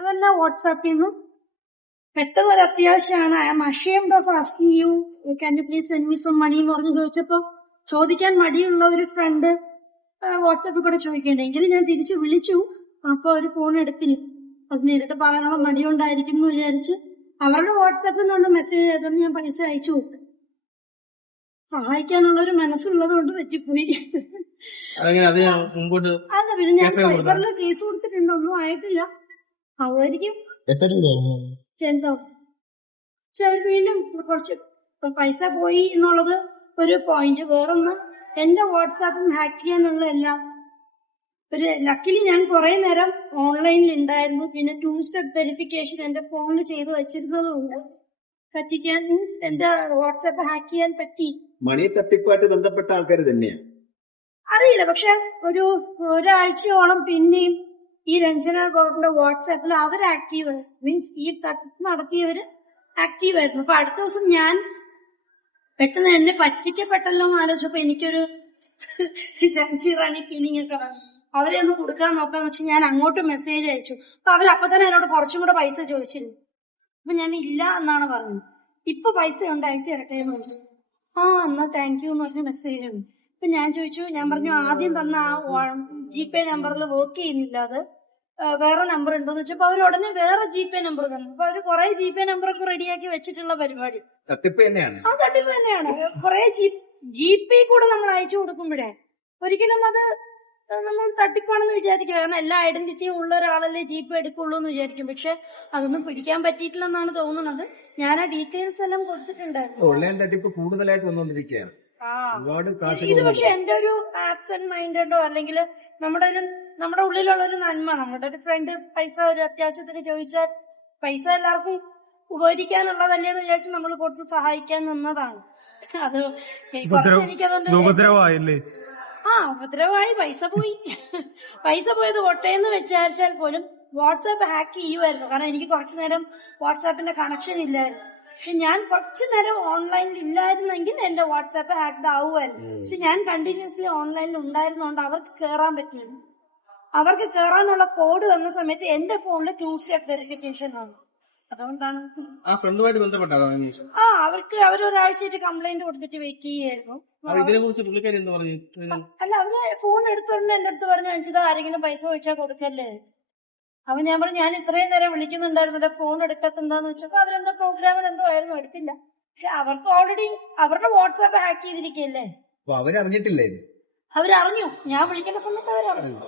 അതല്ല വാട്സാപ്പിൽ നിന്നും പെട്ടെന്ന് ഒരു അത്യാവശ്യമാണ്. I am ashamed of asking you, can you please send me some money എന്ന് പറഞ്ഞ് ചോദിച്ചപ്പോ ചോദിക്കാൻ മടിയുള്ള ഒരു ഫ്രണ്ട് വാട്സാപ്പിൽ കൂടെ ചോദിക്കണ്ടെങ്കിലും ഞാൻ തിരിച്ചു വിളിച്ചു. അപ്പൊ ഒരു ഫോൺ എടുത്തില്ല. അത് നേരിട്ട് പറയാനുള്ള മടിയുണ്ടായിരിക്കും എന്ന് വിചാരിച്ച് അവരുടെ വാട്സാപ്പിൽ നിന്ന് മെസ്സേജ് ചെയ്തെന്ന് ഞാൻ പൈസ അയച്ചു കൊടുത്തു. സഹായിക്കാനുള്ള ഒരു മനസ്സുള്ളത് കൊണ്ട് പറ്റിപ്പോയി. അല്ല പിന്നെ ഞാൻ സൈബറിൽ കേസ് കൊടുത്തിട്ടുണ്ട്, ഒന്നും ആയിട്ടില്ല. അതായിരിക്കും 10,000. പക്ഷെ അവർ വീണ്ടും കുറച്ച് പൈസ പോയി എന്നുള്ളത് ഒരു പോയിന്റ്. വേറൊന്ന്, എന്റെ വാട്സാപ്പും ഹാക്ക് ചെയ്യാനുള്ള എല്ലാം ഒരു ലക്കിലി ഞാൻ കുറെ നേരം ഓൺലൈനിൽ ഉണ്ടായിരുന്നു. പിന്നെ 2 സ്റ്റെപ്പ് വെരിഫിക്കേഷൻ എന്റെ ഫോണിൽ ചെയ്ത് വെച്ചിരുന്നതുകൊണ്ട് പറ്റിക്കാൻ മീൻസ് എന്റെ വാട്സാപ്പ് ഹാക്ക് ചെയ്യാൻ പറ്റി. മണി തട്ടിപ്പായിട്ട് ബന്ധപ്പെട്ട ആൾക്കാർ തന്നെയാണ് അറിയില്ല. പക്ഷെ ഒരാഴ്ചയോളം പിന്നെയും ഈ രഞ്ജന ഗോറിന്റെ വാട്സാപ്പിൽ അവർ ആക്റ്റീവ്, മീൻസ് ഈ തട്ടിപ്പ് നടത്തിയവര് ആക്റ്റീവ് ആയിരുന്നു. അപ്പൊ അടുത്ത ദിവസം ഞാൻ പെട്ടെന്ന് എന്നെ പറ്റിക്കപ്പെട്ടല്ലോ എന്ന് ആലോചിച്ചപ്പോ എനിക്കൊരു ജൻസി റാണി ഫീലിംഗ് ഒക്കെ വന്നു. അവരെ ഒന്ന് കൊടുക്കാൻ നോക്കാന്ന് വെച്ചാൽ ഞാൻ അങ്ങോട്ട് മെസ്സേജ് അയച്ചു. അപ്പൊ അവരപ്പൊ തന്നെ എന്നോട് കുറച്ചും കൂടെ പൈസ ചോദിച്ചിരുന്നു. അപ്പൊ ഞാൻ ഇല്ല എന്നാണ് പറഞ്ഞത്. ഇപ്പൊ പൈസ ഉണ്ട്, അയച്ചു തരട്ടെ എന്ന് ചോദിച്ചു. എന്നാ താങ്ക് യു എന്ന് പറഞ്ഞ മെസ്സേജ് ഉണ്ട്. ഇപ്പൊ ഞാൻ ചോദിച്ചു, ഞാൻ പറഞ്ഞു ആദ്യം തന്ന ആ ജിപേ നമ്പറിൽ വർക്ക് ചെയ്യുന്നില്ല, അത് വേറെ നമ്പർ ഉണ്ടോന്ന് വെച്ചപ്പോ അവർ ഉടനെ വേറെ ജിപേ നമ്പർ തന്നു. അപ്പൊ അവര് കുറെ ജിപേ നമ്പറൊക്കെ റെഡിയാക്കി വെച്ചിട്ടുള്ള പരിപാടി. തട്ടിപ്പ് തന്നെയാണ്. തട്ടിപ്പ് തന്നെയാണ്. കുറെ ജിപേ കൂടെ നമ്മൾ അയച്ചു കൊടുക്കുമ്പോഴേ ഒരിക്കലും അത് നമ്മൾ തട്ടിപ്പാണെന്ന് വിചാരിക്കില്ല. കാരണം എല്ലാ ഐഡന്റിറ്റിയും ഉള്ള ഒരാളല്ലേ ജിപേ എടുക്കുള്ളൂ എന്ന് വിചാരിക്കും. പക്ഷെ അതൊന്നും പിടിക്കാൻ പറ്റിയിട്ടില്ലെന്നാണ് തോന്നുന്നത്. ഞാൻ ആ ഡീറ്റെയിൽസ് എല്ലാം കൊടുത്തിട്ടുണ്ടായിരുന്നു. ഓൺലൈൻ തട്ടിപ്പ് കൂടുതലായിട്ട് വന്നുകൊണ്ടിരിക്കുകയാണ്. ഇത് പക്ഷെ എന്റെ ഒരു ആബ്സെന്റ് മൈൻഡോ അല്ലെങ്കിൽ നമ്മുടെ ഉള്ളിലുള്ള ഒരു നന്മ, നമ്മുടെ ഒരു ഫ്രണ്ട് പൈസ ഒരു അത്യാവശ്യത്തിന് ചോദിച്ചാൽ പൈസ എല്ലാവർക്കും ഉപകരിക്കാനുള്ളതല്ലേന്ന് വിചാരിച്ച് നമ്മൾ കൊടുത്ത് സഹായിക്കാൻ നിന്നതാണ്. അത് എനിക്കതുകൊണ്ട് ഉപദ്രവമായി. പൈസ പോയത് ഒട്ടേന്ന് വിചാരിച്ചാൽ പോലും വാട്സാപ്പ് ഹാക്ക് ചെയ്യുമായിരുന്നു. കാരണം എനിക്ക് കുറച്ചു നേരം വാട്സാപ്പിന്റെ കണക്ഷൻ ഇല്ലായിരുന്നു. പക്ഷെ ഞാൻ കുറച്ചു നേരം ഓൺലൈനിൽ ഇല്ലായിരുന്നെങ്കിൽ എന്റെ വാട്സാപ്പ് ഹാക്ഡ് ആവുമായിരുന്നു. പക്ഷെ ഞാൻ കണ്ടിന്യൂസ്ലി ഓൺലൈനിൽ ഉണ്ടായിരുന്നോണ്ട് അവർക്ക് കേറാൻ പറ്റിയിരുന്നു. അവർക്ക് കേറാനുള്ള കോഡ് വന്ന സമയത്ത് എന്റെ ഫോണിൽ 2 സ്റ്റെപ്പ് വെരിഫിക്കേഷൻ ആണ്. അതുകൊണ്ടാണ് അവരൊരാഴ്ചയായിട്ട് കംപ്ലൈന്റ് കൊടുത്തിട്ട് വെയിറ്റ് ചെയ്യായിരുന്നു. അല്ല, അവര് ഫോൺ എടുത്തോണ്ട് എന്റെ അടുത്ത് പറഞ്ഞു, അഞ്ചിത ആരെങ്കിലും പൈസ ചോദിച്ചാൽ കൊടുക്കല്ലേ. അപ്പൊ ഞാൻ പറഞ്ഞു, ഞാൻ ഇത്രയും നേരം വിളിക്കുന്നുണ്ടായിരുന്നില്ല, ഫോൺ എടുക്കത്തെന്താന്ന് വെച്ചപ്പോ അവരെന്തോ പ്രോഗ്രാമിൽ എന്തോ ആയിരുന്നു, എടുത്തില്ല. പക്ഷെ അവർക്ക് ഓൾറെഡി അവരുടെ വാട്സാപ്പ് ഹാക്ക് ചെയ്തിരിക്കല്ലേ. അവരറിഞ്ഞിട്ടില്ലേ? അവരറിഞ്ഞു. ഞാൻ വിളിക്കേണ്ട സമയത്ത് അവരറിഞ്ഞു.